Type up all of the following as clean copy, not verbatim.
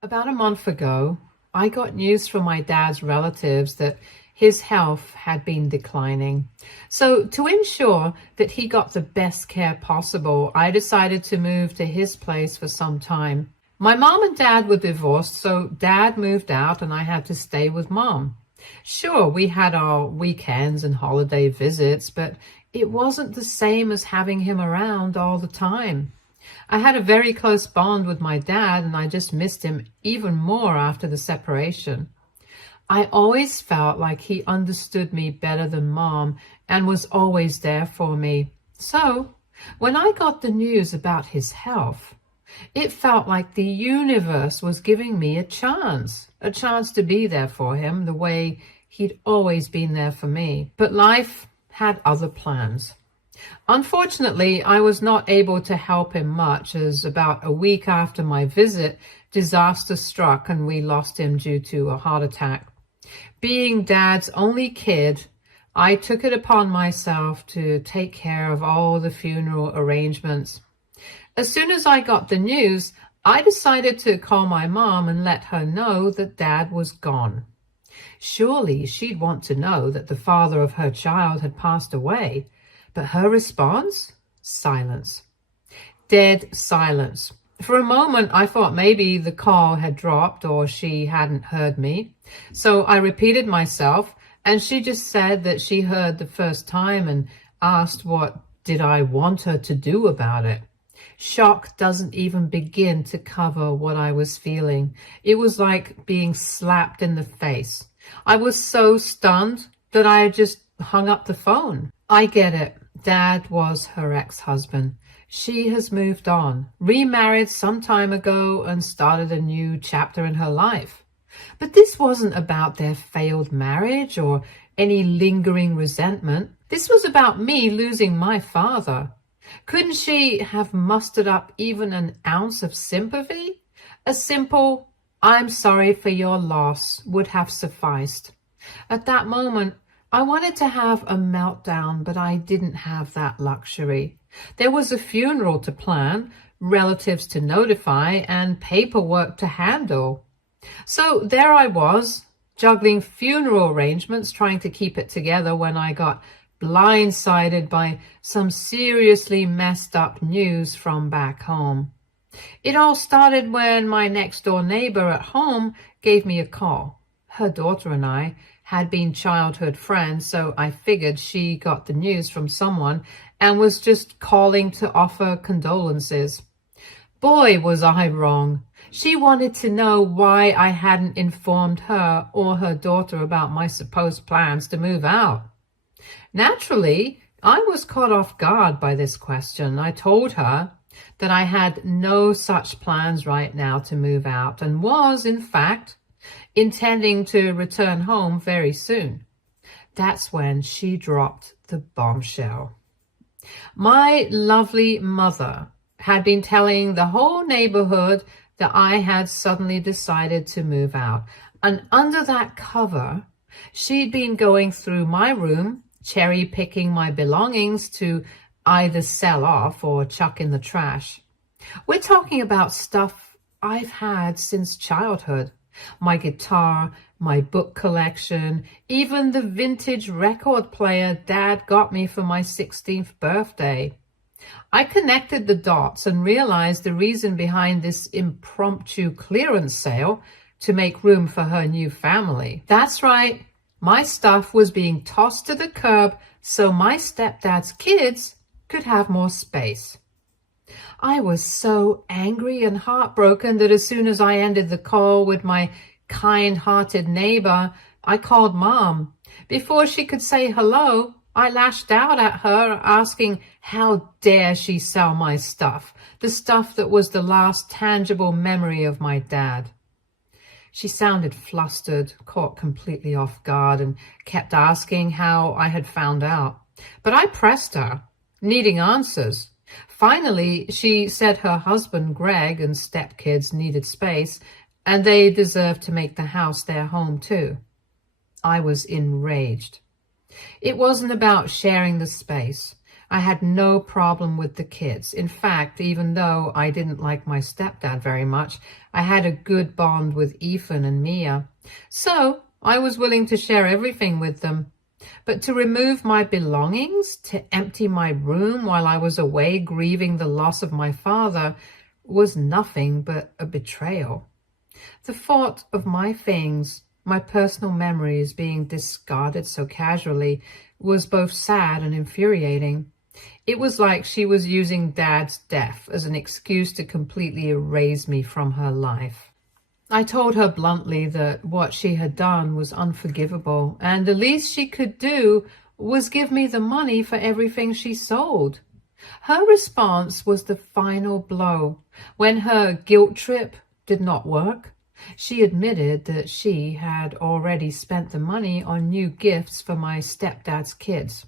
About a month ago, I got news from my dad's relatives that his health had been declining. So, to ensure that he got the best care possible, I decided to move to his place for some time. My mom and dad were divorced, so dad moved out and I had to stay with mom. Sure, we had our weekends and holiday visits, but it wasn't the same as having him around all the time. I had a very close bond with my dad, and I just missed him even more after the separation. I always felt like he understood me better than mom and was always there for me. So, when I got the news about his health, it felt like the universe was giving me a chance to be there for him the way he'd always been there for me. But life had other plans. Unfortunately, I was not able to help him much, as about a week after my visit, disaster struck and we lost him due to a heart attack. Being dad's only kid, I took it upon myself to take care of all the funeral arrangements. As soon as I got the news, I decided to call my mom and let her know that dad was gone. Surely she'd want to know that the father of her child had passed away. But her response? Silence. Dead silence. For a moment, I thought maybe the call had dropped or she hadn't heard me. So I repeated myself, and she just said that she heard the first time and asked what did I want her to do about it. Shock doesn't even begin to cover what I was feeling. It was like being slapped in the face. I was so stunned that I just hung up the phone. I get it. Dad was her ex-husband. She has moved on, remarried some time ago, and started a new chapter in her life. But this wasn't about their failed marriage or any lingering resentment. This was about me losing my father. Couldn't she have mustered up even an ounce of sympathy? A simple, "I'm sorry for your loss," would have sufficed. At that moment, I wanted to have a meltdown, but I didn't have that luxury. There was a funeral to plan, relatives to notify, and paperwork to handle. So there I was, juggling funeral arrangements, trying to keep it together when I got blindsided by some seriously messed up news from back home. It all started when my next door neighbor at home gave me a call. Her daughter and I had been childhood friends, so I figured she got the news from someone and was just calling to offer condolences. Boy, was I wrong. She wanted to know why I hadn't informed her or her daughter about my supposed plans to move out. Naturally, I was caught off guard by this question. I told her that I had no such plans right now to move out and was, in fact, intending to return home very soon. That's when she dropped the bombshell. My lovely mother had been telling the whole neighborhood that I had suddenly decided to move out. And under that cover, she'd been going through my room, cherry-picking my belongings to either sell off or chuck in the trash. We're talking about stuff I've had since childhood. My guitar, my book collection, even the vintage record player Dad got me for my 16th birthday. I connected the dots and realized the reason behind this impromptu clearance sale to make room for her new family. That's right, my stuff was being tossed to the curb so my stepdad's kids could have more space. I was so angry and heartbroken that as soon as I ended the call with my kind-hearted neighbor, I called Mom. Before she could say hello, I lashed out at her, asking how dare she sell my stuff, the stuff that was the last tangible memory of my dad. She sounded flustered, caught completely off guard, and kept asking how I had found out. But I pressed her, needing answers. Finally, she said her husband, Greg, and stepkids needed space, and they deserved to make the house their home too. I was enraged. It wasn't about sharing the space. I had no problem with the kids. In fact, even though I didn't like my stepdad very much, I had a good bond with Ethan and Mia. So I was willing to share everything with them. But to remove my belongings, to empty my room while I was away grieving the loss of my father, was nothing but a betrayal. The thought of my things, my personal memories being discarded so casually, was both sad and infuriating. It was like she was using Dad's death as an excuse to completely erase me from her life. I told her bluntly that what she had done was unforgivable, and the least she could do was give me the money for everything she sold. Her response was the final blow. When her guilt trip did not work, she admitted that she had already spent the money on new gifts for my stepdad's kids.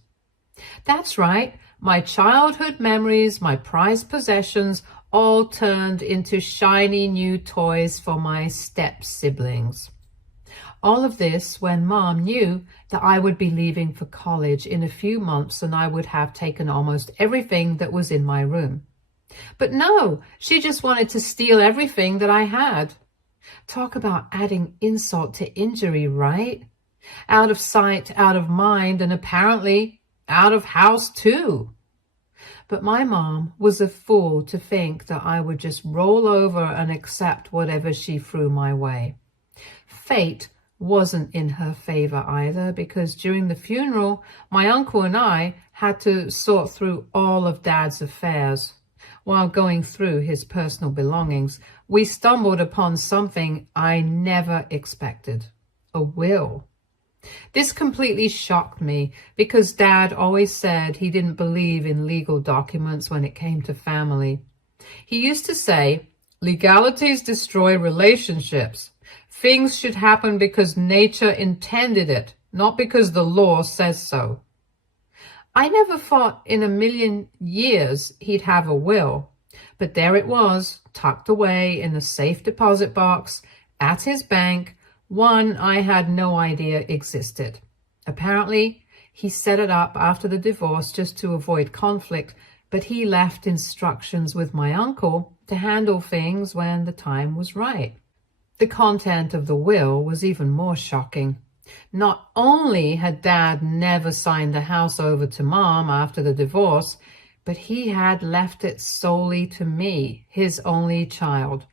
That's right, my childhood memories, my prized possessions, all turned into shiny new toys for my step-siblings. All of this when Mom knew that I would be leaving for college in a few months and I would have taken almost everything that was in my room. But no, she just wanted to steal everything that I had. Talk about adding insult to injury, right? Out of sight, out of mind, and apparently out of house too. But my mom was a fool to think that I would just roll over and accept whatever she threw my way. Fate wasn't in her favor either, because during the funeral, my uncle and I had to sort through all of Dad's affairs. While going through his personal belongings, we stumbled upon something I never expected: a will. This completely shocked me because Dad always said he didn't believe in legal documents when it came to family. He used to say, legalities destroy relationships. Things should happen because nature intended it, not because the law says so. I never thought in a million years he'd have a will, but there it was, tucked away in a safe deposit box at his bank, one I had no idea existed. Apparently, he set it up after the divorce just to avoid conflict, but he left instructions with my uncle to handle things when the time was right. The content of the will was even more shocking. Not only had Dad never signed the house over to Mom after the divorce, but he had left it solely to me, his only child.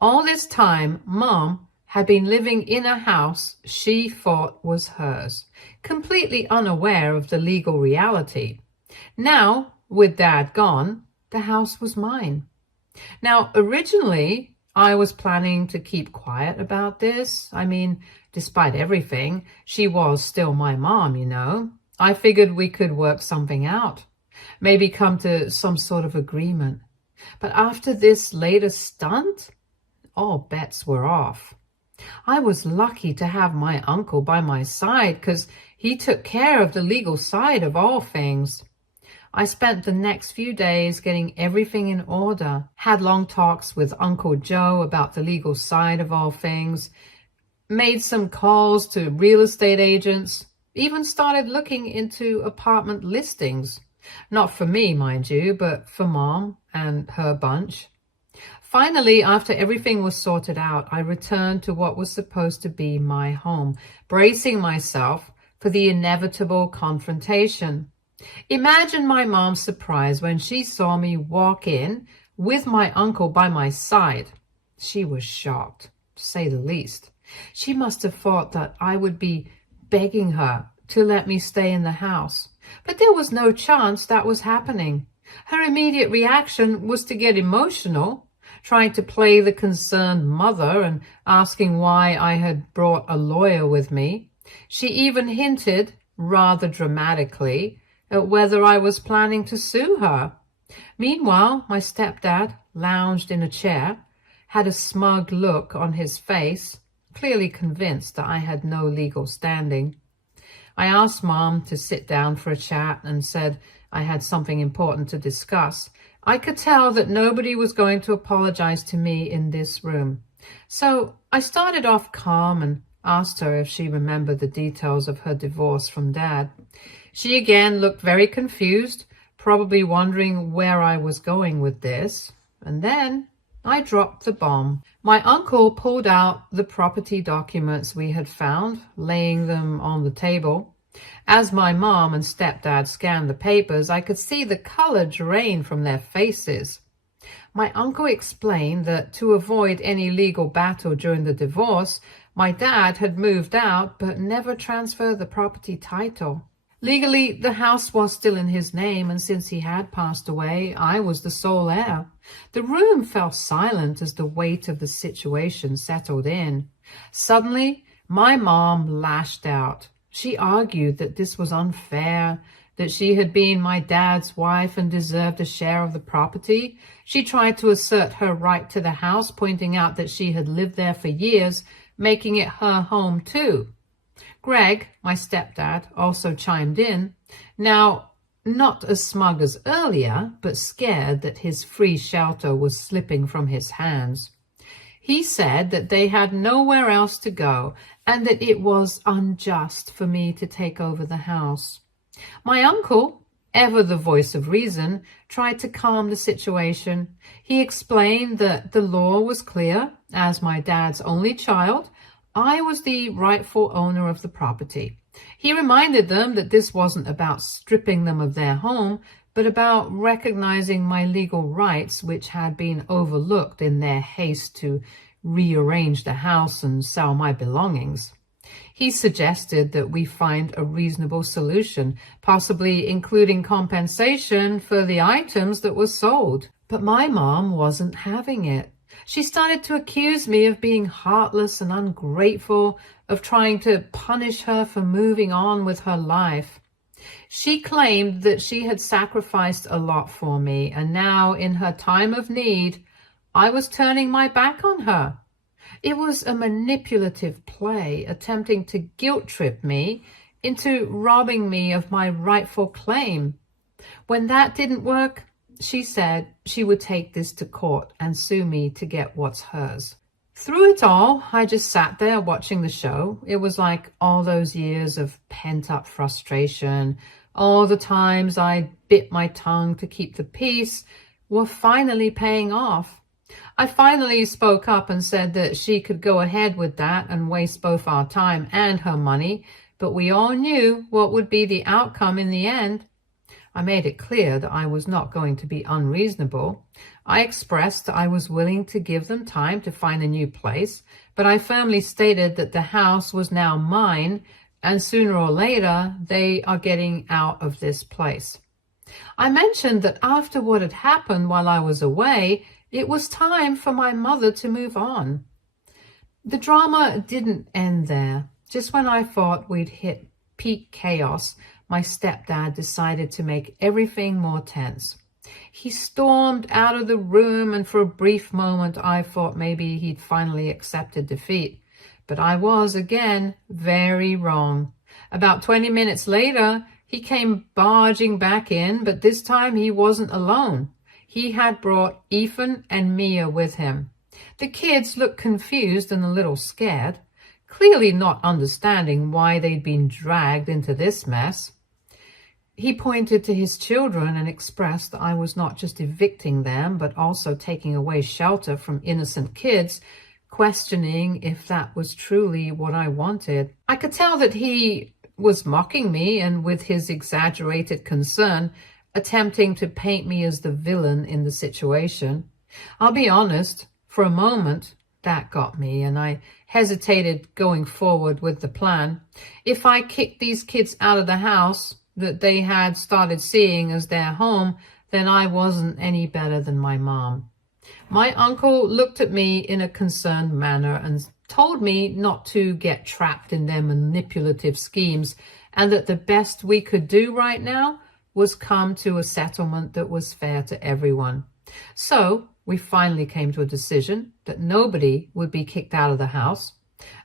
All this time, Mom had been living in a house she thought was hers, completely unaware of the legal reality. Now, with Dad gone, the house was mine. Now, originally, I was planning to keep quiet about this. I mean, despite everything, she was still my mom, you know. I figured we could work something out, maybe come to some sort of agreement. But after this latest stunt, all bets were off. I was lucky to have my uncle by my side because he took care of the legal side of all things. I spent the next few days getting everything in order, had long talks with Uncle Joe about the legal side of all things, made some calls to real estate agents, even started looking into apartment listings. Not for me, mind you, but for Mom and her bunch. Finally, after everything was sorted out, I returned to what was supposed to be my home, bracing myself for the inevitable confrontation. Imagine my mom's surprise when she saw me walk in with my uncle by my side. She was shocked, to say the least. She must have thought that I would be begging her to let me stay in the house. But there was no chance that was happening. Her immediate reaction was to get emotional, trying to play the concerned mother and asking why I had brought a lawyer with me. She even hinted, rather dramatically, at whether I was planning to sue her. Meanwhile, my stepdad lounged in a chair, had a smug look on his face, clearly convinced that I had no legal standing. I asked Mom to sit down for a chat and said I had something important to discuss. I could tell that nobody was going to apologize to me in this room. So I started off calm and asked her if she remembered the details of her divorce from Dad. She again looked very confused, probably wondering where I was going with this. And then I dropped the bomb. My uncle pulled out the property documents we had found, laying them on the table. As my mom and stepdad scanned the papers, I could see the color drain from their faces. My uncle explained that to avoid any legal battle during the divorce, my dad had moved out but never transferred the property title. Legally, the house was still in his name, and since he had passed away, I was the sole heir. The room fell silent as the weight of the situation settled in. Suddenly, my mom lashed out. She argued that this was unfair, that she had been my dad's wife and deserved a share of the property. She tried to assert her right to the house, pointing out that she had lived there for years, making it her home too. Greg, my stepdad, also chimed in, now not as smug as earlier, but scared that his free shelter was slipping from his hands. He said that they had nowhere else to go and that it was unjust for me to take over the house. My uncle, ever the voice of reason, tried to calm the situation. He explained that the law was clear. As my dad's only child, I was the rightful owner of the property. He reminded them that this wasn't about stripping them of their home, but about recognizing my legal rights, which had been overlooked in their haste to rearrange the house and sell my belongings. He suggested that we find a reasonable solution, possibly including compensation for the items that were sold. But my mom wasn't having it. She started to accuse me of being heartless and ungrateful, of trying to punish her for moving on with her life. She claimed that she had sacrificed a lot for me, and now, in her time of need, I was turning my back on her. It was a manipulative play, attempting to guilt-trip me into robbing me of my rightful claim. When that didn't work, she said she would take this to court and sue me to get what's hers. Through it all, I just sat there watching the show. It was like all those years of pent-up frustration, all the times I bit my tongue to keep the peace, were finally paying off. I finally spoke up and said that she could go ahead with that and waste both our time and her money, but we all knew what would be the outcome in the end. I made it clear that I was not going to be unreasonable. I expressed that I was willing to give them time to find a new place, but I firmly stated that the house was now mine, and sooner or later they are getting out of this place. I mentioned that after what had happened while I was away, it was time for my mother to move on. The drama didn't end there. Just when I thought we'd hit peak chaos, my stepdad decided to make everything more tense. He stormed out of the room, and for a brief moment I thought maybe he'd finally accepted defeat. But I was, again, very wrong. About 20 minutes later, he came barging back in, but this time he wasn't alone. He had brought Ethan and Mia with him. The kids looked confused and a little scared, clearly not understanding why they'd been dragged into this mess. He pointed to his children and expressed that I was not just evicting them, but also taking away shelter from innocent kids, questioning if that was truly what I wanted. I could tell that he was mocking me, and with his exaggerated concern, attempting to paint me as the villain in the situation. I'll be honest, for a moment, that got me, and I hesitated going forward with the plan. If I kicked these kids out of the house that they had started seeing as their home, then I wasn't any better than my mom. My uncle looked at me in a concerned manner and told me not to get trapped in their manipulative schemes, and that the best we could do right now was come to a settlement that was fair to everyone. So we finally came to a decision that nobody would be kicked out of the house.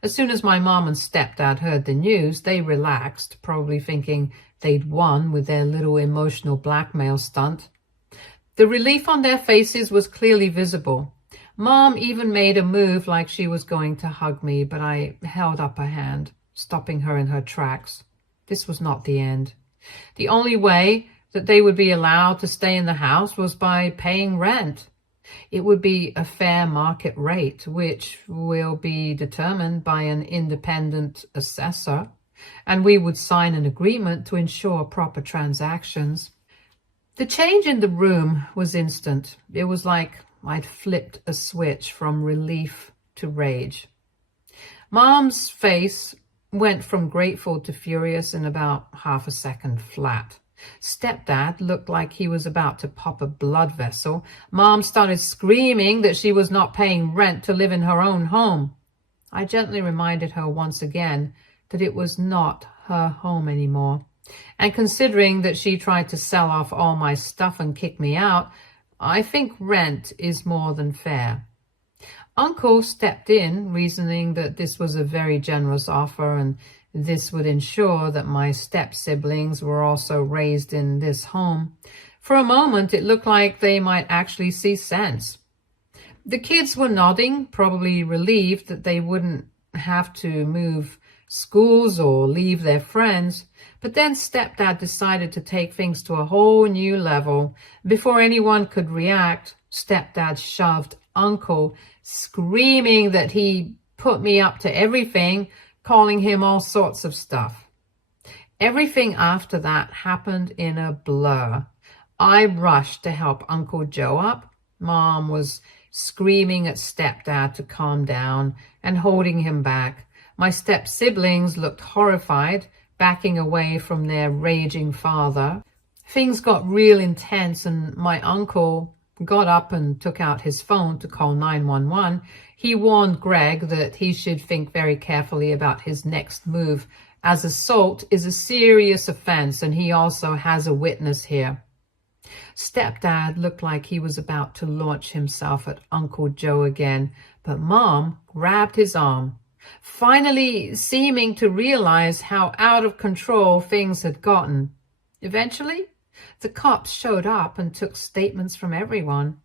As soon as my mom and stepdad heard the news, they relaxed, probably thinking they'd won with their little emotional blackmail stunt. The relief on their faces was clearly visible. Mom even made a move like she was going to hug me, but I held up a hand, stopping her in her tracks. This was not the end. The only way that they would be allowed to stay in the house was by paying rent. It would be a fair market rate, which will be determined by an independent assessor, and we would sign an agreement to ensure proper transactions. The change in the room was instant. It was like I'd flipped a switch from relief to rage. Mom's face went from grateful to furious in about half a second flat. Stepdad looked like he was about to pop a blood vessel. Mom started screaming that she was not paying rent to live in her own home. I gently reminded her once again that it was not her home anymore. And considering that she tried to sell off all my stuff and kick me out, I think rent is more than fair. Uncle stepped in, reasoning that this was a very generous offer and this would ensure that my step-siblings were also raised in this home. For a moment, it looked like they might actually see sense. The kids were nodding, probably relieved that they wouldn't have to move schools or leave their friends. But then Stepdad decided to take things to a whole new level. Before anyone could react, Stepdad shoved Uncle, screaming that he put me up to everything, calling him all sorts of stuff. Everything after that happened in a blur. I rushed to help Uncle Joe up. Mom was screaming at Stepdad to calm down and holding him back. My step-siblings looked horrified, backing away from their raging father. Things got real intense and my uncle got up and took out his phone to call 911. He warned Greg that he should think very carefully about his next move, as assault is a serious offense and he also has a witness here. Stepdad looked like he was about to launch himself at Uncle Joe again, but Mom grabbed his arm, finally seeming to realize how out of control things had gotten. Eventually, the cops showed up and took statements from everyone.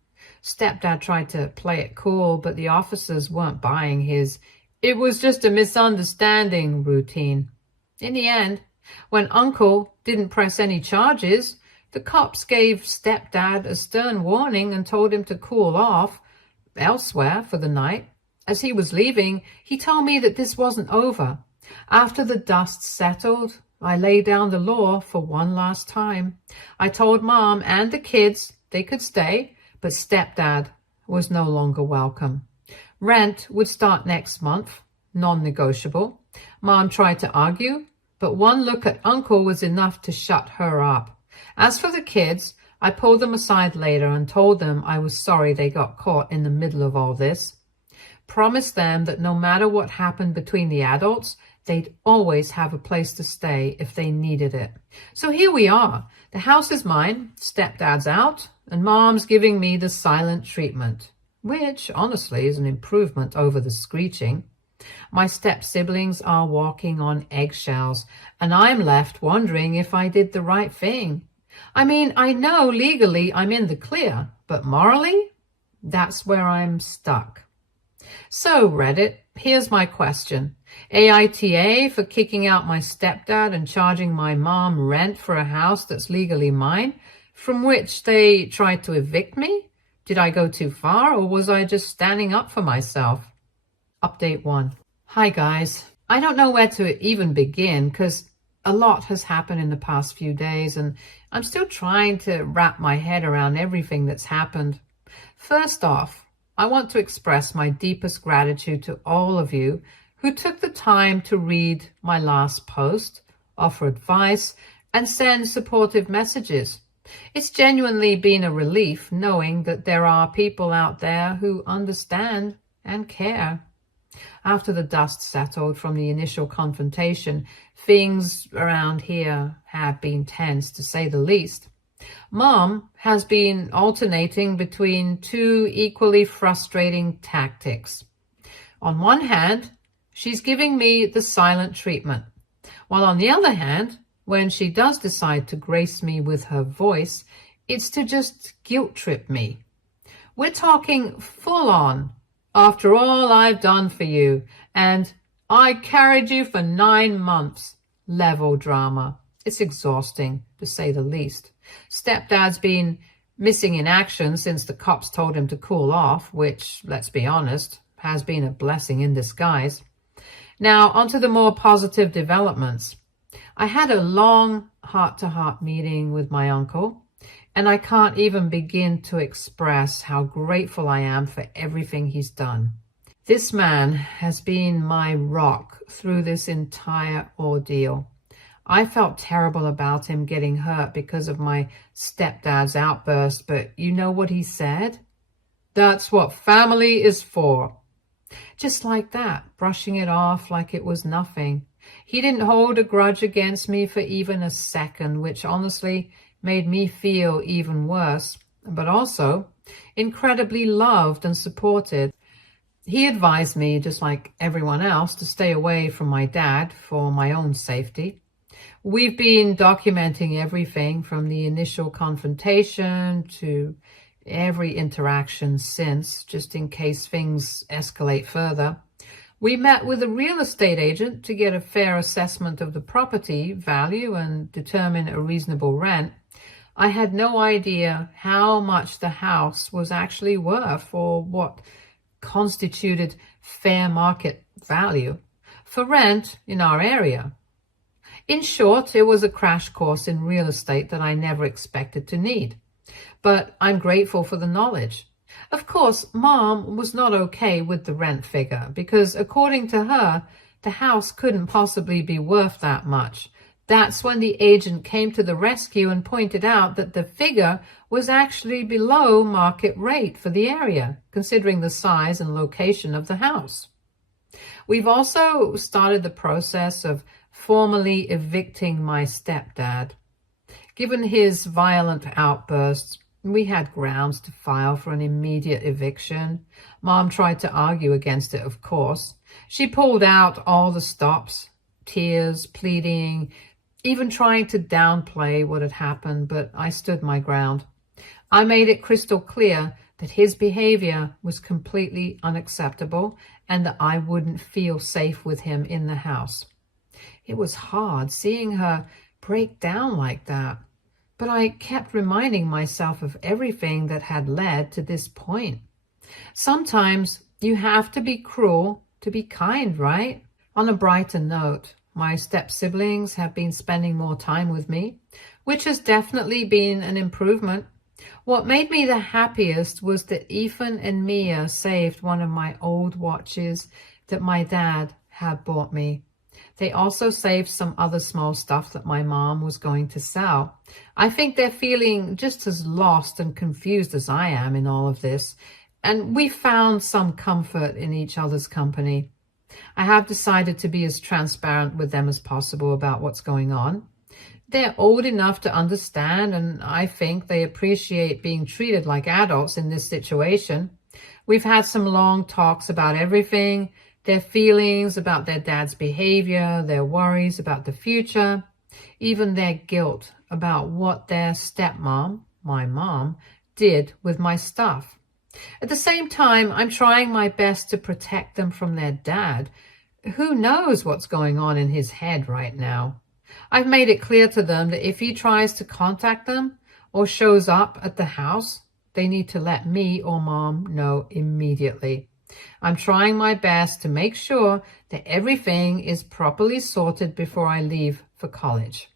Stepdad tried to play it cool, but the officers weren't buying his "it was just a misunderstanding" routine. In the end, when Uncle didn't press any charges, the cops gave Stepdad a stern warning and told him to cool off elsewhere for the night. As he was leaving, he told me that this wasn't over. After the dust settled, I laid down the law for one last time. I told Mom and the kids they could stay, but Stepdad was no longer welcome. Rent would start next month, non-negotiable. Mom tried to argue, but one look at Uncle was enough to shut her up. As for the kids, I pulled them aside later and told them I was sorry they got caught in the middle of all this. Promised them that no matter what happened between the adults, they'd always have a place to stay if they needed it. So here we are. The house is mine, Stepdad's out, and Mom's giving me the silent treatment, which honestly is an improvement over the screeching. My step-siblings are walking on eggshells, and I'm left wondering if I did the right thing. I mean, I know legally I'm in the clear, but morally, that's where I'm stuck. So, Reddit, here's my question. AITA for kicking out my stepdad and charging my mom rent for a house that's legally mine, from which they tried to evict me? Did I go too far, or was I just standing up for myself? Update 1. Hi guys. I don't know where to even begin because a lot has happened in the past few days and I'm still trying to wrap my head around everything that's happened. First off, I want to express my deepest gratitude to all of you who took the time to read my last post, offer advice, and send supportive messages. It's genuinely been a relief knowing that there are people out there who understand and care. After the dust settled from the initial confrontation, things around here have been tense, to say the least. Mom has been alternating between two equally frustrating tactics. On one hand, she's giving me the silent treatment, while on the other hand, when she does decide to grace me with her voice, it's to just guilt trip me. We're talking full on, after all I've done for you, and I carried you for 9 months level drama. It's exhausting, to say the least. Stepdad's been missing in action since the cops told him to cool off, which, let's be honest, has been a blessing in disguise. Now, onto the more positive developments. I had a long heart-to-heart meeting with my uncle, and I can't even begin to express how grateful I am for everything he's done. This man has been my rock through this entire ordeal. I felt terrible about him getting hurt because of my stepdad's outburst, but you know what he said? That's what family is for. Just like that, brushing it off like it was nothing. He didn't hold a grudge against me for even a second, which honestly made me feel even worse, but also incredibly loved and supported. He advised me, just like everyone else, to stay away from my dad for my own safety. We've been documenting everything from the initial confrontation to every interaction since, just in case things escalate further. We met with a real estate agent to get a fair assessment of the property value and determine a reasonable rent. I had no idea how much the house was actually worth or what constituted fair market value for rent in our area. In short, it was a crash course in real estate that I never expected to need. But I'm grateful for the knowledge. Of course, Mom was not okay with the rent figure because, according to her, the house couldn't possibly be worth that much. That's when the agent came to the rescue and pointed out that the figure was actually below market rate for the area, considering the size and location of the house. We've also started the process of formally evicting my stepdad. Given his violent outbursts, we had grounds to file for an immediate eviction. Mom tried to argue against it, of course. She pulled out all the stops, tears, pleading, even trying to downplay what had happened, but I stood my ground. I made it crystal clear that his behavior was completely unacceptable and that I wouldn't feel safe with him in the house. It was hard seeing her break down like that, but I kept reminding myself of everything that had led to this point. Sometimes you have to be cruel to be kind, right? On a brighter note, my step-siblings have been spending more time with me, which has definitely been an improvement. What made me the happiest was that Ethan and Mia saved one of my old watches that my dad had bought me. They also saved some other small stuff that my mom was going to sell. I think they're feeling just as lost and confused as I am in all of this, and we found some comfort in each other's company. I have decided to be as transparent with them as possible about what's going on. They're old enough to understand, and I think they appreciate being treated like adults in this situation. We've had some long talks about everything, their feelings about their dad's behavior, their worries about the future, even their guilt about what their stepmom, my mom, did with my stuff. At the same time, I'm trying my best to protect them from their dad. Who knows what's going on in his head right now? I've made it clear to them that if he tries to contact them or shows up at the house, they need to let me or Mom know immediately. I'm trying my best to make sure that everything is properly sorted before I leave for college.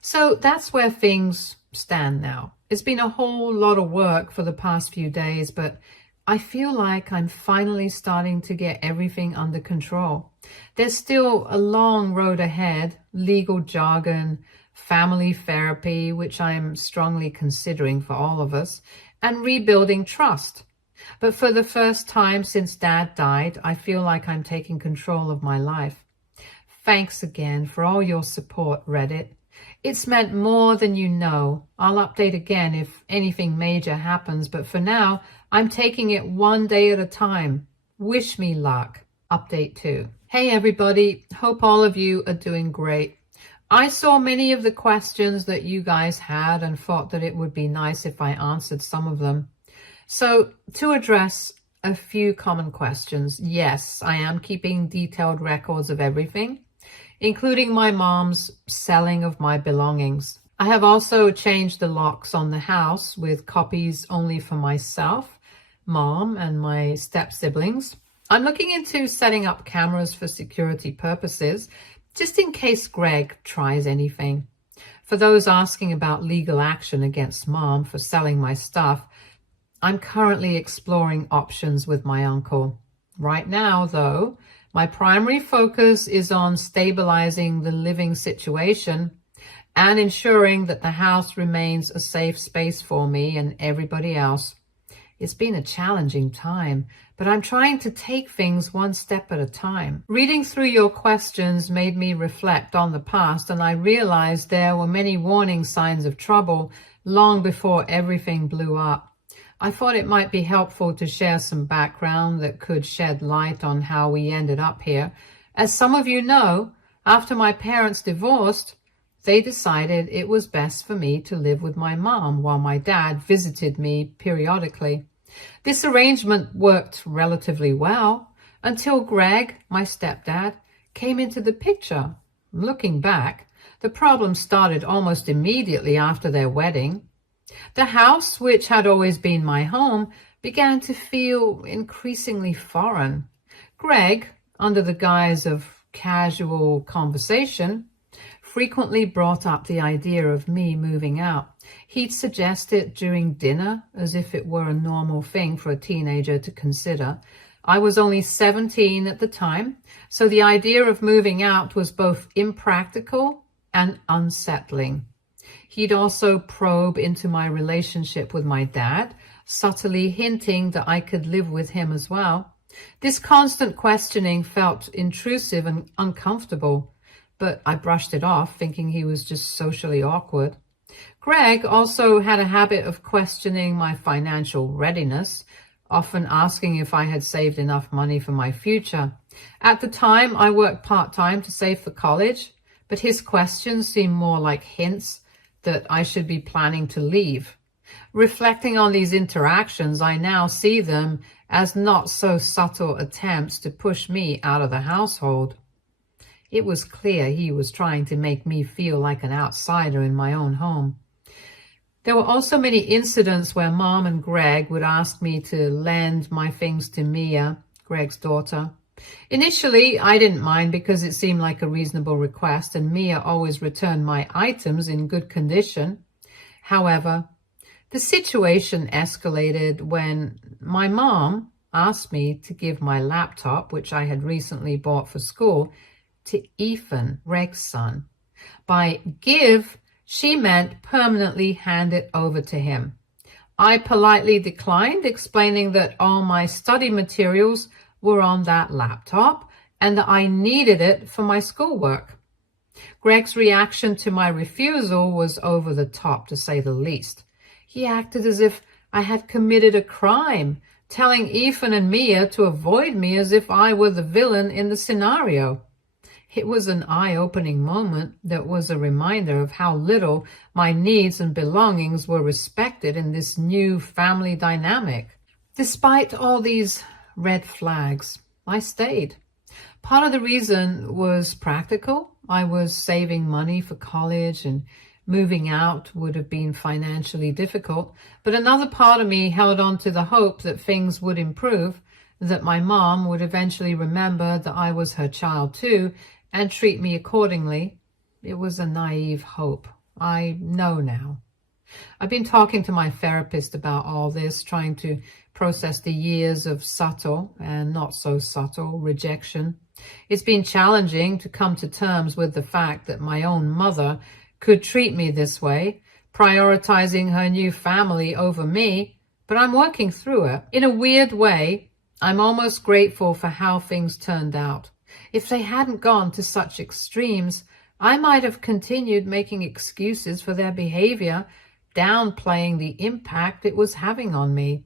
So that's where things stand now. It's been a whole lot of work for the past few days, but I feel like I'm finally starting to get everything under control. There's still a long road ahead, legal jargon, family therapy, which I'm strongly considering for all of us, and rebuilding trust. But for the first time since Dad died, I feel like I'm taking control of my life. Thanks again for all your support, Reddit. It's meant more than you know. I'll update again if anything major happens, but for now, I'm taking it one day at a time. Wish me luck. Update 2. Hey everybody, hope all of you are doing great. I saw many of the questions that you guys had and thought that it would be nice if I answered some of them. So to address a few common questions, yes, I am keeping detailed records of everything, including my mom's selling of my belongings. I have also changed the locks on the house with copies only for myself, mom, and my step siblings. I'm looking into setting up cameras for security purposes, just in case Greg tries anything. For those asking about legal action against mom for selling my stuff, I'm currently exploring options with my uncle. Right now, though, my primary focus is on stabilizing the living situation and ensuring that the house remains a safe space for me and everybody else. It's been a challenging time, but I'm trying to take things one step at a time. Reading through your questions made me reflect on the past, and I realized there were many warning signs of trouble long before everything blew up. I thought it might be helpful to share some background that could shed light on how we ended up here. As some of you know, after my parents divorced, they decided it was best for me to live with my mom while my dad visited me periodically. This arrangement worked relatively well until Greg, my stepdad, came into the picture. Looking back, the problem started almost immediately after their wedding. The house, which had always been my home, began to feel increasingly foreign. Greg, under the guise of casual conversation, frequently brought up the idea of me moving out. He'd suggest it during dinner as if it were a normal thing for a teenager to consider. I was only 17 at the time, so the idea of moving out was both impractical and unsettling. He'd also probe into my relationship with my dad, subtly hinting that I could live with him as well. This constant questioning felt intrusive and uncomfortable, but I brushed it off, thinking he was just socially awkward. Greg also had a habit of questioning my financial readiness, often asking if I had saved enough money for my future. At the time, I worked part-time to save for college, but his questions seemed more like hints that I should be planning to leave. Reflecting on these interactions, I now see them as not so subtle attempts to push me out of the household. It was clear he was trying to make me feel like an outsider in my own home. There were also many incidents where Mom and Greg would ask me to lend my things to Mia, Greg's daughter. Initially, I didn't mind because it seemed like a reasonable request, and Mia always returned my items in good condition. However, the situation escalated when my mom asked me to give my laptop, which I had recently bought for school, to Ethan, Greg's son. By give, she meant permanently hand it over to him. I politely declined, explaining that all my study materials were on that laptop and that I needed it for my schoolwork. Greg's reaction to my refusal was over the top, to say the least. He acted as if I had committed a crime, telling Ethan and Mia to avoid me as if I were the villain in the scenario. It was an eye-opening moment that was a reminder of how little my needs and belongings were respected in this new family dynamic. Despite all these red flags, I stayed. Part of the reason was practical. I was saving money for college and moving out would have been financially difficult. But another part of me held on to the hope that things would improve, that my mom would eventually remember that I was her child too and treat me accordingly. It was a naive hope. I know now. I've been talking to my therapist about all this, trying to process the years of subtle and not so subtle rejection. It's been challenging to come to terms with the fact that my own mother could treat me this way, prioritizing her new family over me, but I'm working through it. In a weird way, I'm almost grateful for how things turned out. If they hadn't gone to such extremes, I might have continued making excuses for their behavior, downplaying the impact it was having on me.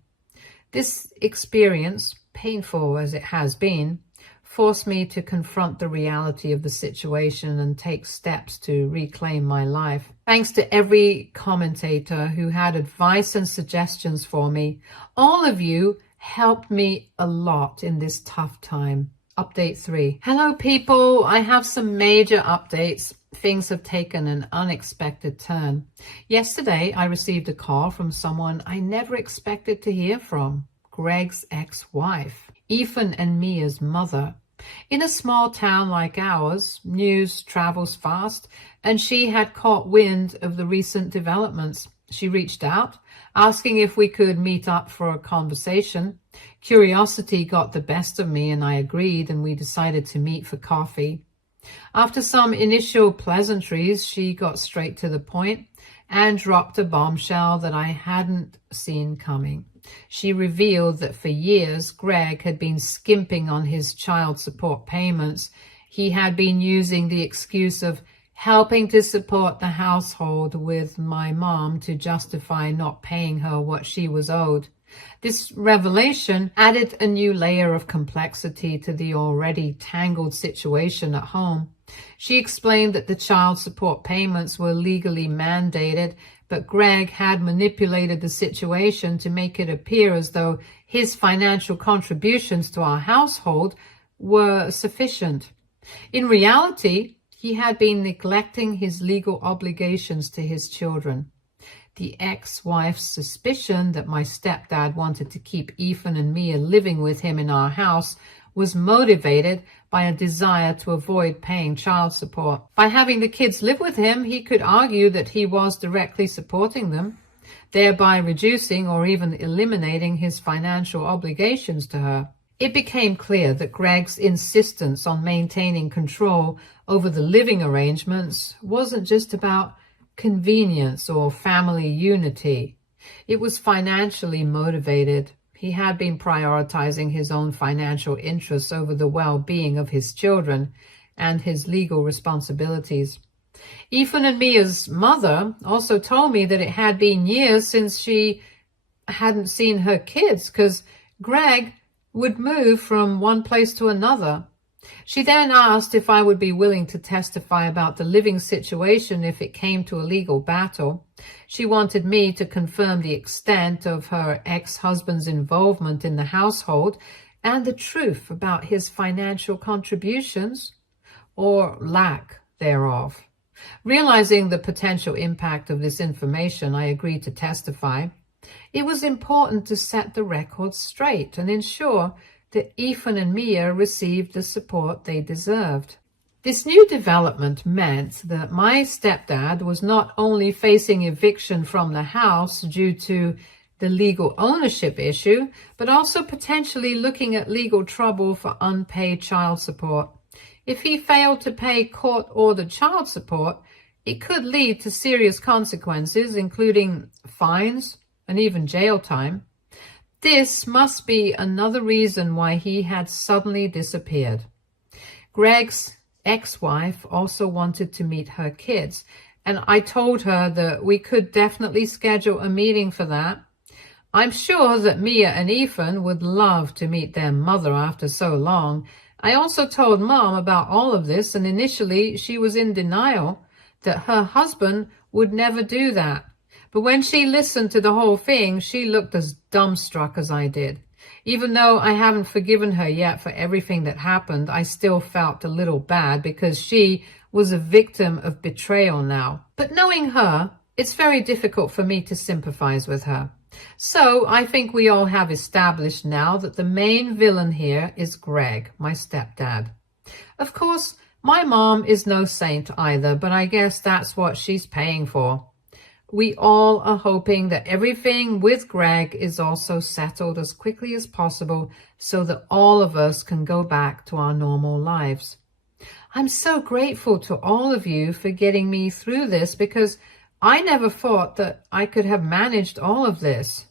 This experience, painful as it has been, forced me to confront the reality of the situation and take steps to reclaim my life. Thanks to every commentator who had advice and suggestions for me. All of you helped me a lot in this tough time. Update 3. Hello people, I have some major updates. things have taken an unexpected turn. Yesterday, I received a call from someone I never expected to hear from, Greg's ex-wife, Ethan and Mia's mother. In a small town like ours, news travels fast, and she had caught wind of the recent developments. She reached out, asking if we could meet up for a conversation. Curiosity got the best of me, and I agreed, and we decided to meet for coffee. After some initial pleasantries, she got straight to the point and dropped a bombshell that I hadn't seen coming. She revealed that for years, Greg had been skimping on his child support payments. He had been using the excuse of helping to support the household with my mom to justify not paying her what she was owed. This revelation added a new layer of complexity to the already tangled situation at home. She explained that the child support payments were legally mandated, but Greg had manipulated the situation to make it appear as though his financial contributions to our household were sufficient. In reality, he had been neglecting his legal obligations to his children. The ex-wife's suspicion that my stepdad wanted to keep Ethan and Mia living with him in our house was motivated by a desire to avoid paying child support. By having the kids live with him, he could argue that he was directly supporting them, thereby reducing or even eliminating his financial obligations to her. It became clear that Greg's insistence on maintaining control over the living arrangements wasn't just about convenience or family unity. It was financially motivated. He had been prioritizing his own financial interests over the well-being of his children and his legal responsibilities. Ethan and Mia's mother also told me that it had been years since she hadn't seen her kids because Greg would move from one place to another. She then asked if I would be willing to testify about the living situation if it came to a legal battle. She wanted me to confirm the extent of her ex-husband's involvement in the household and the truth about his financial contributions, or lack thereof. Realizing the potential impact of this information, I agreed to testify. It was important to set the record straight and ensure that Ethan and Mia received the support they deserved. This new development meant that my stepdad was not only facing eviction from the house due to the legal ownership issue, but also potentially looking at legal trouble for unpaid child support. If he failed to pay court-ordered child support, it could lead to serious consequences, including fines and even jail time. This must be another reason why he had suddenly disappeared. Greg's ex-wife also wanted to meet her kids, and I told her that we could definitely schedule a meeting for that. I'm sure that Mia and Ethan would love to meet their mother after so long. I also told Mom about all of this, and initially she was in denial that her husband would never do that. But when she listened to the whole thing, she looked as dumbstruck as I did. Even though I haven't forgiven her yet for everything that happened, I still felt a little bad because she was a victim of betrayal now. But knowing her, it's very difficult for me to sympathize with her. So I think we all have established now that the main villain here is Greg, my stepdad. Of course, my mom is no saint either, but I guess that's what she's paying for. We all are hoping that everything with Greg is also settled as quickly as possible so that all of us can go back to our normal lives. I'm so grateful to all of you for getting me through this because I never thought that I could have managed all of this.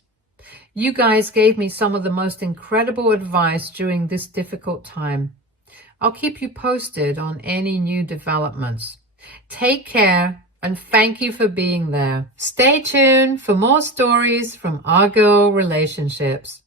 You guys gave me some of the most incredible advice during this difficult time. I'll keep you posted on any new developments. Take care. And thank you for being there. Stay tuned for more stories from Our Girl Relationships.